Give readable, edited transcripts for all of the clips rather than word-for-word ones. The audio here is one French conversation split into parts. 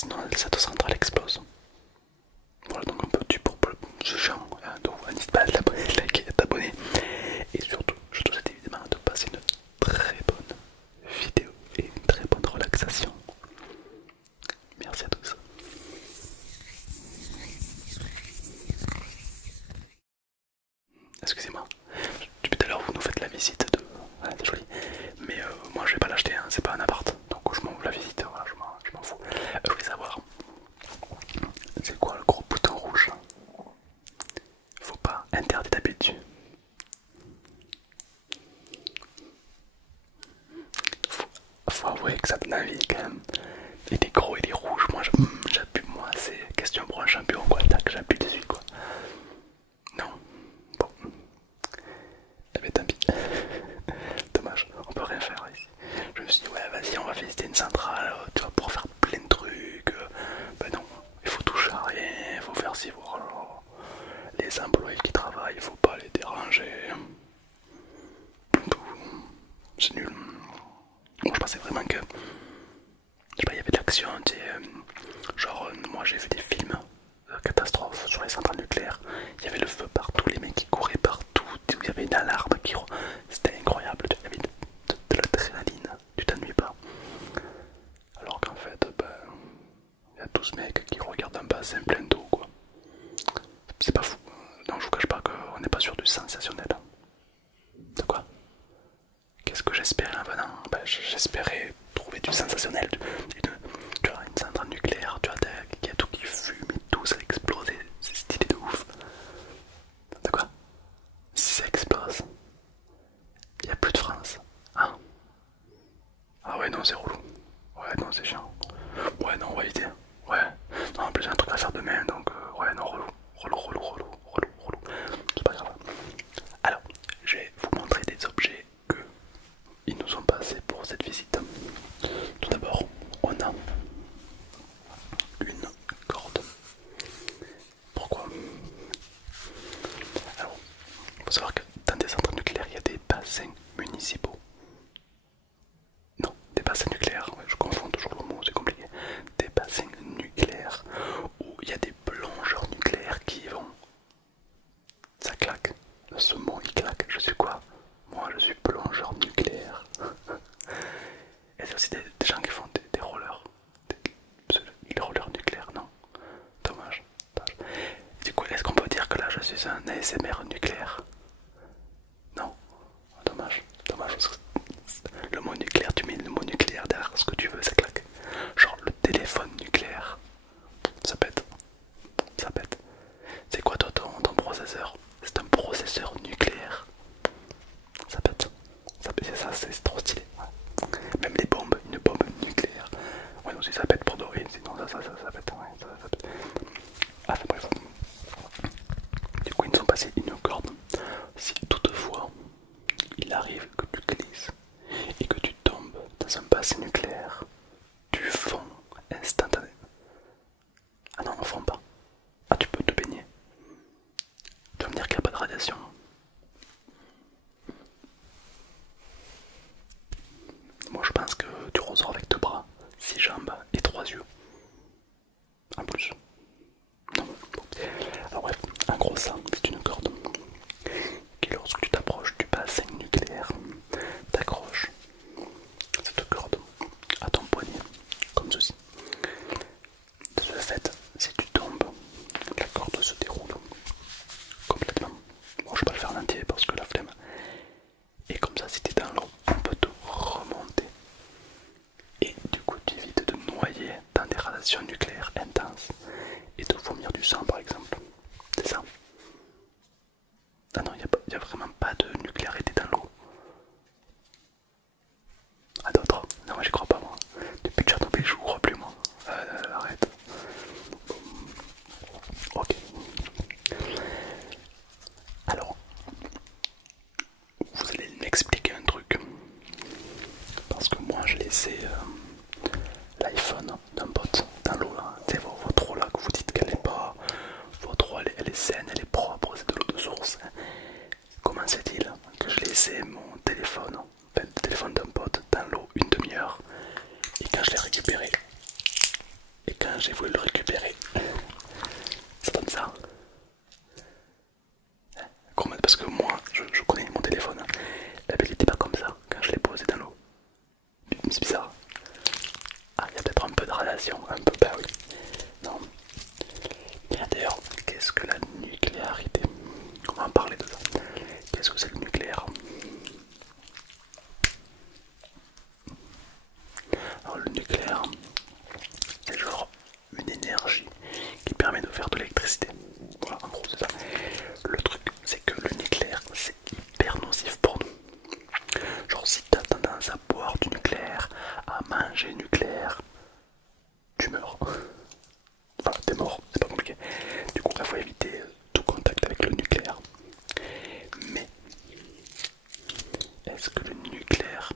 sinon cette centrale explose. Voilà, donc un petit pour ce genre. Donc n'hésite pas à liker, à t'abonner. Et surtout, je te souhaite évidemment de passer une très bonne vidéo et une très bonne relaxation. Merci à tous. Excusez-moi, depuis tout à l'heure vous nous faites la visite de... Ouais, c'est joli. Mais moi je vais pas l'acheter, hein. C'est pas un appart. Donc je m'en la visite, voilà, je m'en fous. Je voulais savoir, c'est quoi le gros bouton rouge? Faut pas, interdit d'appuyer dessus. Faut avouer que ça donne envie quand même. Il est gros, il est rouge, moi j'appuie, moi c'est question pour un champion quoi, tac, j'appuie dessus quoi. Non, bon, eh ben tant pis. Dommage, on peut rien faire ici. Je me suis dit ouais vas-y on va visiter une centrale, tu vas pouvoir faire plein de trucs. Ben non, il faut toucher à rien, il faut faire ci, voilà. Les employés qui travaillent, il faut pas les déranger. C'est nul. Bon, je pensais vraiment que, je sais pas, il y avait de l'action, tu sais, genre moi j'ai vu des films de catastrophes sur les centrales nucléaires, il y avait le feu partout, les mecs qui couraient partout, il y avait une alarme qui... C'était incroyable, il y avait de l'adrénaline, tu t'ennuies pas. Alors qu'en fait, ben, il y a 12 mecs qui regardent un bassin plein d'eau quoi. C'est pas fou, non je vous cache pas qu'on n'est pas sur du sensationnel. De quoi? Qu'est-ce que j'espérais en venant? Ben, j'espérais trouver du sensationnel, tu vois, une centrale nucléaire, tu vois, il y a tout qui fume et tout, ça explose, c'est stylé de ouf. De quoi? Si ça explose, il n'y a plus de France. Hein? Ah ouais, non, c'est relou. Ouais, non, c'est chiant. Ouais, non, on va éviter. Ouais, non, en plus j'ai un truc à faire demain, donc ouais, non, relou. Relou. C'est pas grave. Alors, je vais vous montrer des objets que ils nous ont passés pour cette visite. Tout d'abord, on a une corde. Pourquoi? Alors, il faut savoir que dans des centrales nucléaires, il y a des bassins municipaux. Non, des bassins nucléaires, ouais, je confonds toujours le mot, c'est compliqué. Des bassins nucléaires où il y a des plongeurs nucléaires qui y vont. Ça claque, ce mot il claque, je suis quoi? Moi je suis plongeur nucléaire. Et c'est aussi des gens qui font des rollers. Des rollers nucléaires, non? Dommage. Du coup, est-ce qu'on peut dire que là je suis un ASMR nucléaire? Non? Dommage. Parce que le mot nucléaire, tu mets le mot nucléaire derrière ce que tu veux, ça claque. Genre le téléphone nucléaire. Ça pète. Ça pète. C'est quoi toi ton processeur? C'est un processeur nucléaire. Ça pète. Ça c'est trop stylé. Ouais. Même les bombes, une bombe nucléaire. Ouais, non, si ça pète pour dormir, sinon ça pète. Ouais, ça pète. Ah, enfin bref. Du coup, ils nous ont passé une corde. Si toutefois il arrive que tu glisses et que tu tombes dans un bassin nucléaire, tu fonds instantanément. Ah non, on fond pas. Ah, tu peux te baigner. Tu vas me dire qu'il n'y a pas de radiation. Moi je pense que tu ressors avec 2 bras, 6 jambes et 3 yeux. En plus. Non. Bon. Alors bref, en gros ça, c'est une corde qui lorsque tu t'approches du bassin nucléaire, t'accroches cette corde à ton poignet, comme ceci. De ce fait, si tu tombes, la corde se déroule complètement. Bon, je vais pas le faire en entier parce que la flemme. Et comme ça, si tu es dans l'eau, on peut te remonter. Et du coup, tu évites de noyer dans des radiations nucléaires intenses et de vomir du sang par exemple. C'est ça? Ah non, il n'y a vraiment pas de nucléarité dans l'eau. Ah d'autres? Non, moi j'y crois pas moi. Depuis Tchernobyl, je vous crois plus moi. Arrête. Ok. Alors, vous allez m'expliquer un truc. Parce que moi je laissais l'iPhone d'un pote dans l'eau là. C'est votre eau là que vous dites qu'elle est pas... Votre eau elle est saine, elle est propre, c'est de l'eau de source. Comment c'est-il que je laissais mon téléphone, enfin le téléphone d'un pote dans l'eau une demi-heure, et quand je l'ai récupéré, et quand j'ai voulu le récupérer. Ça donne ça. Parce que moi, je connais mon téléphone. Eh ben, il était pas comme ça quand je l'ai posé dans l'eau. C'est bizarre. Ah, il y a peut-être un peu de radiation. Un peu, bah oui. Non. D'ailleurs, qu'est-ce que la nucléarité? On va en parler de ça. Qu'est-ce que c'est le nucléaire? Alors, le nucléaire, c'est genre une énergie qui permet de faire de l'électricité. Voilà, en gros, c'est ça. Le truc, c'est que le nucléaire, c'est hyper nocif pour nous. Genre, si t'as tendance à boire du nucléaire, à manger nucléaire, tu meurs. Enfin, t'es mort, c'est pas compliqué. Du coup, il faut éviter tout contact avec le nucléaire. Mais, est-ce que le nucléaire,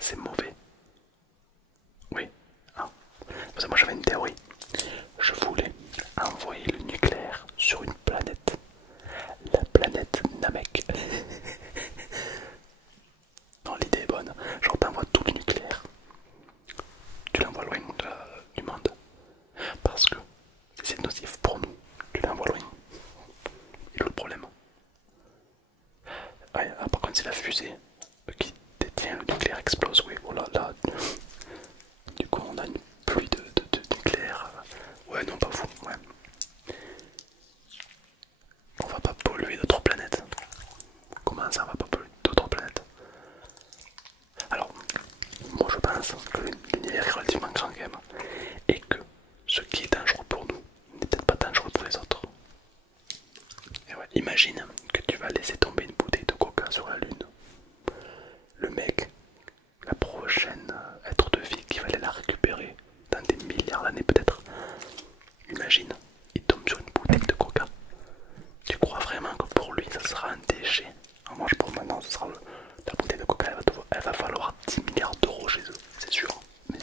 c'est mauvais? Oui. Ah. Parce que moi j'avais une théorie. Je voulais envoyer le nucléaire sur une planète. La planète Namek. Non, l'idée est bonne. Genre t'envoies tout le nucléaire. Tu l'envoies loin du monde. Parce que c'est nocif pour nous. Tu l'envoies loin. Et le problème. Ouais, ah, par contre, si la fusée qui détient le nucléaire explose, oui, voilà, là. Du coup, on a une pluie de nucléaire. Ouais, non, pas fou, ouais. On va pas polluer d'autres planètes. Comment ça, on va pas polluer d'autres planètes? Alors, moi je pense que l'univers est relativement grand quand même. Et que ce qui est dangereux pour nous n'est peut-être pas dangereux pour les autres. Et ouais, imagine que tu vas laisser tomber une bouteille de coca sur la lune. Le mec, la prochaine être de vie qui va aller la récupérer dans des milliards d'années peut-être. Imagine, il tombe sur une bouteille de coca. Tu crois vraiment que pour lui ça sera un déchet? Alors moi je pense maintenant ça sera la bouteille de coca, elle va falloir 10 milliards d'euros chez eux, c'est sûr. Mais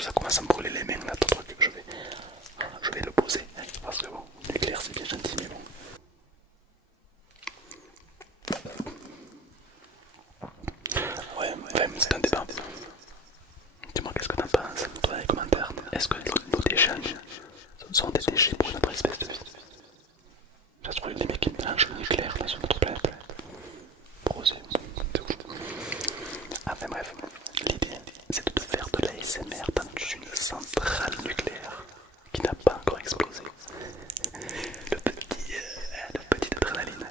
ça commence à me brûler les mains là, ton truc. Je vais le poser parce que bon, l'éclair c'est bien gentil mais bon. Ouais, c'est un débat. Dis-moi qu'est-ce que t'en penses, toi dans les commentaires. Est-ce que nos déchanges sont des déchets pour notre espèce de vie? Ça se trouve les mecs qui mélangent le nucléaire là sur notre planète. Brosé. Enfin bref, l'idée c'est de te faire de l'ASMR dans une centrale nucléaire qui n'a pas encore explosé. Le petit adrénaline.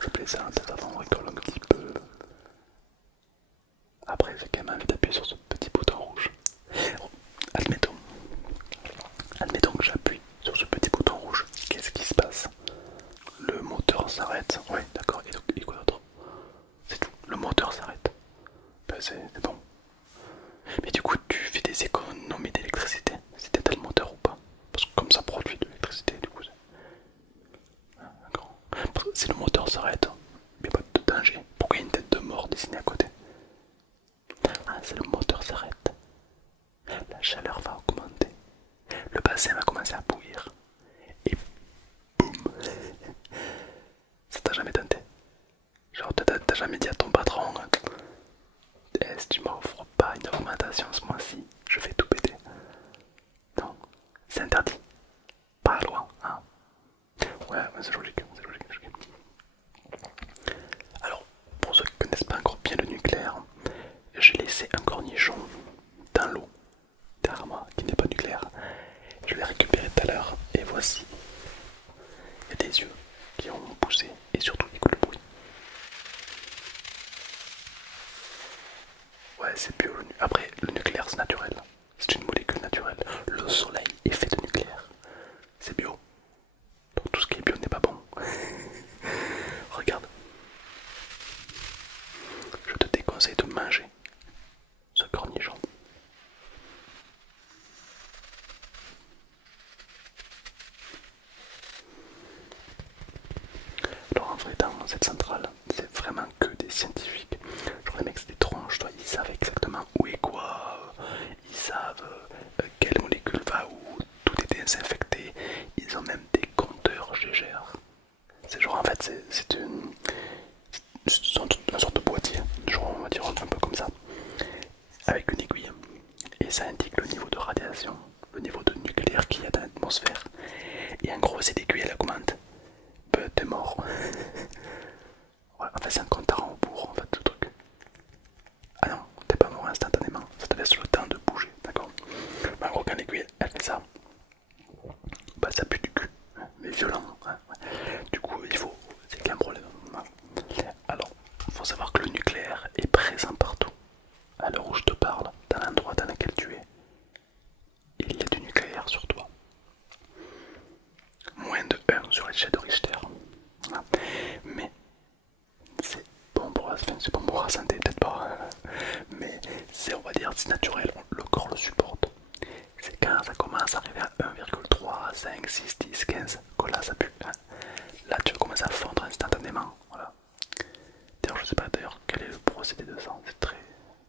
Je plaisante, on rigole un petit peu. Après j'ai quand même envie d'appuyer sur ce petit bouton rouge. Oh, admettons que j'appuie sur ce petit bouton rouge. Qu'est-ce qui se passe? Le moteur s'arrête. Ouais, d'accord. Et quoi d'autre? C'est tout. Le moteur s'arrête. Ben, c'est bon. Mais du coup, tu fais des économies d'électricité si t'éteins le moteur ou pas. Parce que comme ça produit de l'électricité, du coup. D'accord. Si le moteur s'arrête, il n'y a pas de danger. Pourquoi il y a une tête de mort dessinée à côté? Ah, c'est le moteur s'arrête. La chaleur va augmenter. Le bassin va commencer à bouillir. Et boum. Ça t'a jamais tenté? Genre t'as jamais dit à ton patron si tu m'offres pas une augmentation ce mois-ci, je vais tout péter. Non, c'est interdit. Pas à la loi, hein. Ouais, c'est logique, c'est logique, c'est logique. Alors, pour ceux qui connaissent pas encore bien le nucléaire, j'ai laissé un cornichon dans l'eau, derrière moi, qui n'est pas nucléaire. Je l'ai récupéré tout à l'heure, et voici. Il y a des yeux qui ont poussé, et surtout écoute le bruit. Ouais, c'est bio. Après, le nucléaire c'est naturel. C'est une molécule naturelle. Le soleil est fait de nucléaire. C'est bio. Donc tout ce qui est bio n'est pas bon. Regarde. Je te déconseille de manger ce cornichon. Alors en vrai, dans cette centrale, c'est vraiment que des scientifiques. Genre les mecs c'est des tronches, toi, ils savent exactement où est quoi, ils savent quelle molécule va où, va dire c'est naturel, le corps le supporte. C'est quand ça commence à arriver à 1,3, 5, 6, 10, 15 que là ça pue. Hein. Là tu vas commencer à fondre instantanément. Voilà. D'ailleurs je sais pas d'ailleurs quel est le procédé de ça, c'est très...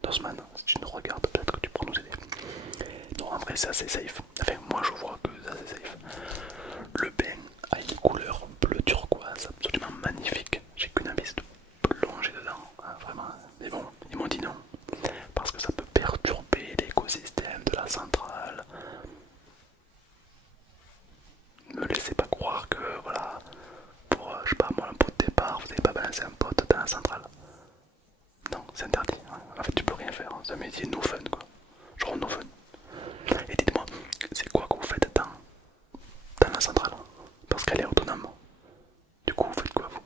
Dosman, si tu nous regardes peut-être que tu pourras nous aider. Non en vrai c'est assez safe, enfin moi je vois que c'est assez safe. Le bain a une couleur bleu turquoise absolument magnifique, j'ai qu'une envie de plonger dedans, hein, vraiment. Mais bon, ils m'ont dit non, parce que ça peut perturber l'écosystème de la centrale. Ne me laissez pas croire que voilà, pour je sais pas moi un pot de départ, vous n'avez pas balancé un pote dans la centrale. Non, c'est interdit. En fait, tu peux rien faire. C'est un métier no fun quoi. Genre no fun. Et dites-moi, c'est quoi que vous faites dans la centrale? Parce qu'elle est autonome. Du coup, vous faites quoi vous?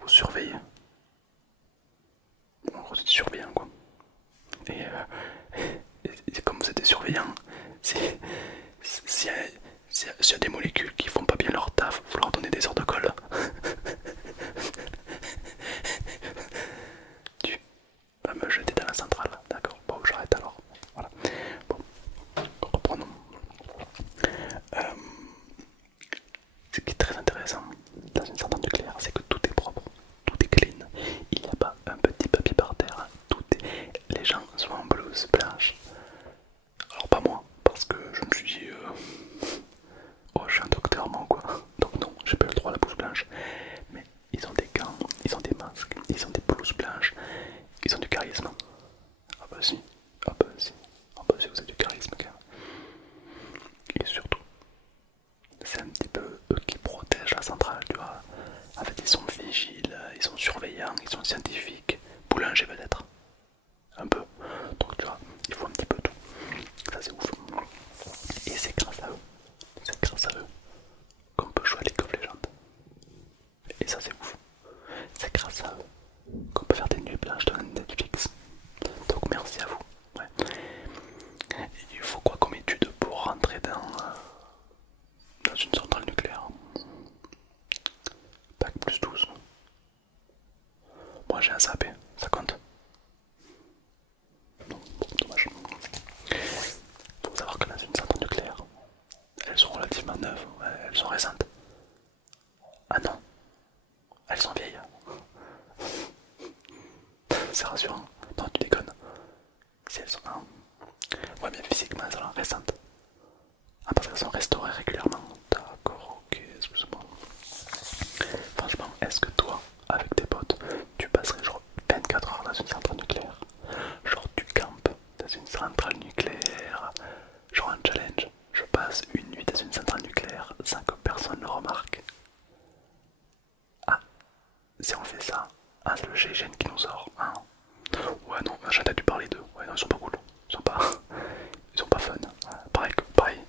Vous surveillez. Bon, en gros, c'est des surveillants quoi. Et, comme vous êtes des surveillants, s'il y a des molécules qui font pas bien leur taf, vous leur donnez des heures de colle. Tu vas me jeter dans la centrale, d'accord? Bon, j'arrête alors. Voilà. Bon, reprenons. Euh, Ce qui est très intéressant dans une centrale nucléaire, c'est que tout est propre, tout est clean. Il n'y a pas un petit papier par terre. Tout est... Les gens sont en blouse blanche. Alors pas moi, parce que je me suis dit, oh je suis un docteur moi quoi. Donc non, j'ai pas le droit à la blouse blanche. Mais ils ont des gants, ils ont des masques, ils ont des blouses blanches, ils ont du charisme. Ah bah si, ah bah si, ah bah si vous avez du charisme quand même. Et surtout, c'est un petit peu eux qui protègent la centrale, tu vois. En fait, ils sont vigiles, ils sont surveillants, ils sont scientifiques, boulangers peut-être. Un peu. Donc tu vois, il faut un petit peu tout. Ça c'est ouf. Et c'est grâce à eux qu'on peut jouer à League of Legends. Et ça c'est ouf. C'est grâce à eux qu'on peut faire des nuits blanches de Netflix. Donc merci à vous. Ouais. Il faut quoi comme étude pour rentrer dans une centrale nucléaire? Bac plus 12. Moi j'ai un SAP, ça compte? Non, bon, dommage. Faut savoir que dans une centrale nucléaire, elles sont relativement neuves, elles sont récentes. Ah non, elles sont vieilles. C'est rassurant. Non, tu déconnes. Si elles sont... hein. Ouais, mais physiquement, elles sont récentes. Ah, parce qu'elles sont restaurées régulièrement. D'accord, ok, excuse-moi. Franchement, est-ce que toi, avec tes potes, tu passerais genre 24 heures dans une centrale nucléaire? Genre tu campes dans une centrale nucléaire, genre un challenge. Je passe une nuit dans une centrale nucléaire sans que personne ne remarque. Ah, si on fait ça, ah c'est le GIGN qui nous sort. Hein. Ouais non, j'ai entendu parler d'eux. Ouais non, ils sont pas cool. Ils sont pas fun. Pareil,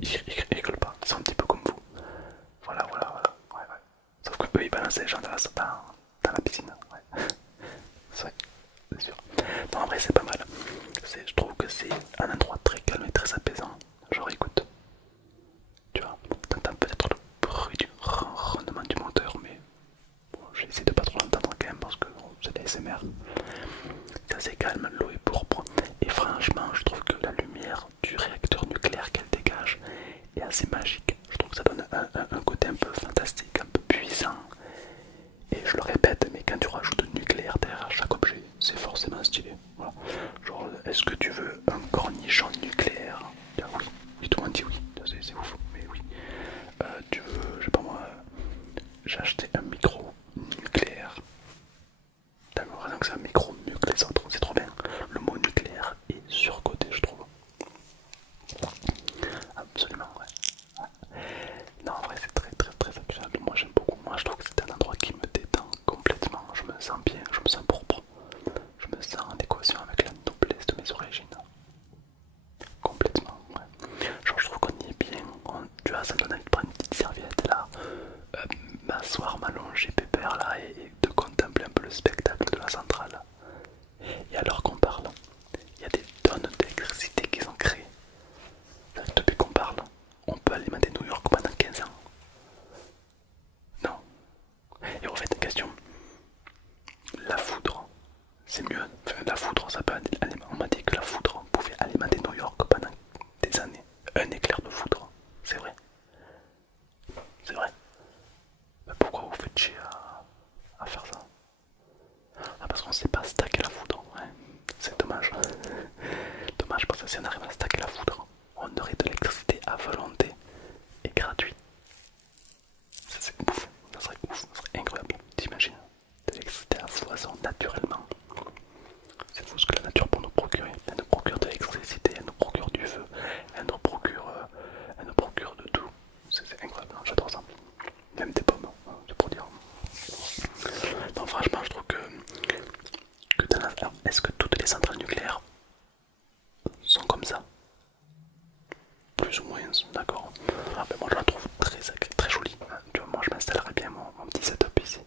ils rigolent pas. Ils sont un petit peu comme vous. Voilà. Ouais. Sauf que eux ils balancent les gens dans la piscine. Ouais. C'est sûr. Non en vrai c'est pas mal. Je trouve que c'est un endroit très calme et très apaisant. Genre écoute. Tu vois, t'entends peut-être le bruit du ronronnement du moteur, mais bon, j'essaie de pas trop l'entendre quand même parce que bon, c'est des ASMR. C'est assez calme, l'eau est pourpre. Et franchement, je trouve que la lumière du réacteur nucléaire qu'elle dégage est assez magique. Je trouve que ça donne un côté un peu fantastique, un peu puissant. Et je le répète, mais quand tu rajoutes du nucléaire derrière chaque objet, c'est forcément stylé. Voilà. Genre, est-ce que tu veux un cornichon nucléaire? Bien oui. Et tout le monde dit oui, c'est ouf, mais oui. Tu veux, je sais pas moi, j'ai acheté un micro nucléaire. T'as l'impression que c'est un micro mieux que les autres, c'est trop bien. Le mot nucléaire est surcoté, je trouve. Absolument, ouais. Non, en vrai, c'est très agréable. Moi, j'aime beaucoup. Moi, je trouve que c'est un endroit qui me détend complètement. Je me sens bien, je me sens propre. Je me sens en équation avec la noblesse de mes origines. pense, d'accord. Ah, ben moi je la trouve très jolie. Tu vois, moi je m'installerai bien mon petit setup ici.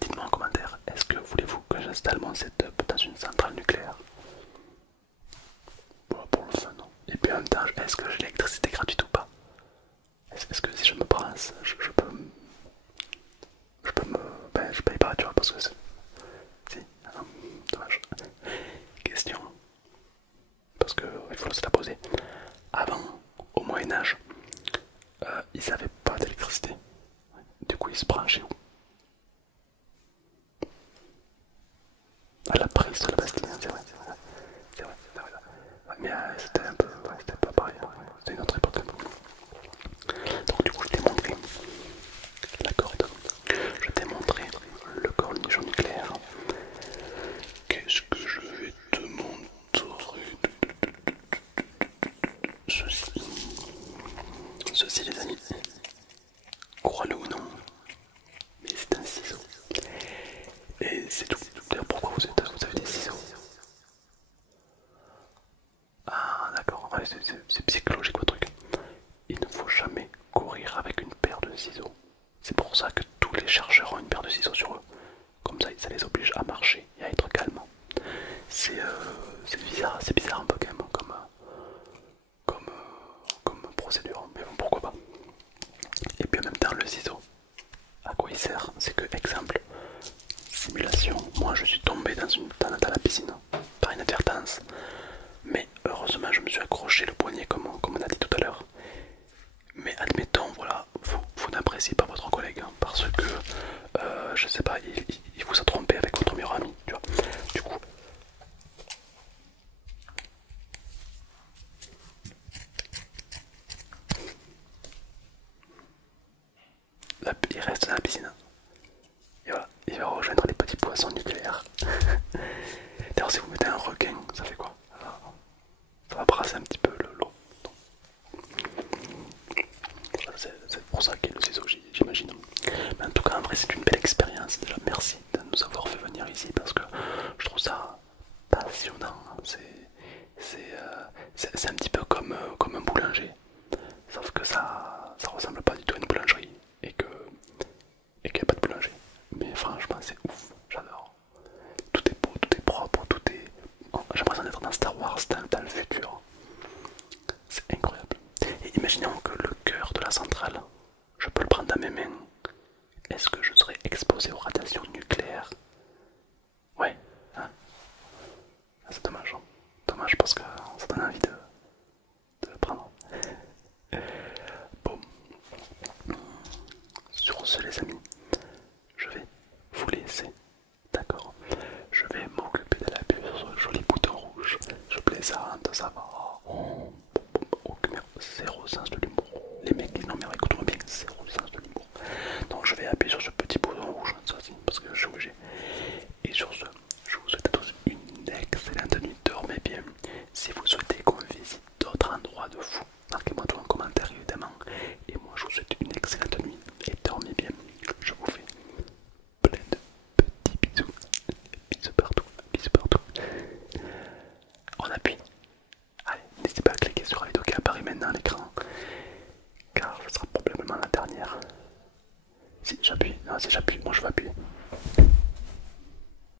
Dites-moi en commentaire, est-ce que voulez-vous que j'installe mon setup dans une centrale nucléaire? Bon, pour le fun, non. Et puis en même temps, est-ce que j'ai l'électricité gratuite ou pas? Est-ce que si je me brasse, je peux me... Ben je paye pas, tu vois, parce que c'est... Si, ah, dommage. Question, parce qu'il faut se la poser. Avant, au Moyen-Âge, ils n'avaient pas d'électricité. Du coup, ils se branchaient où? À la prise de la Bastille, hein, c'est vrai, c'est vrai. C'est vrai, c'est vrai. Ouais, mais c'était un peu, ouais, c'était pas pareil, ouais, c'était une autre époque. Donc du coup, je t'ai montré la corridor. Je t'ai montré le cornichon nucléaire. Qu'est-ce que je vais te montrer? Ceci. Ceci, les amis. Crois-le ou non, mais c'est un ciseau. Et c'est tout. D'ailleurs, pourquoi vous avez des ciseaux? Ah, d'accord. Ouais, c'est psychologique votre truc. Il ne faut jamais courir avec une paire de ciseaux. C'est pour ça que tous les chercheurs ont une paire de ciseaux sur eux. Comme ça les oblige à marcher et à être calmes. C'est bizarre un peu quand même comme procédure, mais bon, pourquoi pas. Et puis en même temps, le ciseau, à quoi il sert? C'est que, exemple, simulation, moi je suis tombé dans la piscine par inadvertance, mais heureusement je me suis accroché le poignet comme on a dit tout à l'heure. Mais admettons, voilà, vous n'appréciez pas votre collègue hein, parce que, je sais pas, il vous a trompé avec votre meilleur ami, tu vois. Du coup, il reste dans la piscine. Et voilà, il va rejoindre les petits poissons nucléaires. D'ailleurs, si vous mettez un requin, ça fait quoi? Ça va brasser un petit peu l'eau. C'est pour ça qu'il y a le ciseau, j'imagine. Mais en tout cas, en vrai, c'est une belle expérience. Déjà, merci de nous avoir fait venir ici parce que je trouve ça passionnant. C'est un petit peu comme un boulanger, sauf que ça ressemble pas du tout à une boulangerie et qu'il n'y a pas de boulanger. Mais franchement, c'est ouf, j'adore. Tout est beau, tout est propre, tout est. Oh, j'ai l'impression d'être dans Star Wars, dans le futur. C'est incroyable. Et imaginons que le cœur de la centrale, je peux le prendre dans mes mains. Est-ce que je serais exposé aux radiations nucléaires? Ouais, hein. Ah, c'est dommage. Hein. Dommage parce que ça donne envie de le prendre. Bon, sur ce les amis, je vais vous laisser. D'accord. Je vais m'occuper de la puce sur le joli bouton rouge. Je plaisante, ça va. Oh, zéro sens de l'humour. Les mecs disent non mais écoute-moi bien, zéro sens de l'humour. Donc je vais appuyer sur ce petit bouton rouge, ça aussi, parce que je suis obligé. Et sur ce, je vous souhaite à tous une excellente nuit, dormez bien. Si vous souhaitez qu'on visite d'autres endroits de fou, marquez-moi tout en commentaire évidemment. Et moi je vous souhaite une excellente nuit et dormez bien. Je vous fais plein de petits bisous. Bisous partout, bisous partout. On appuie. Allez, n'hésitez pas à cliquer sur la vidéo qui apparaît maintenant à l'écran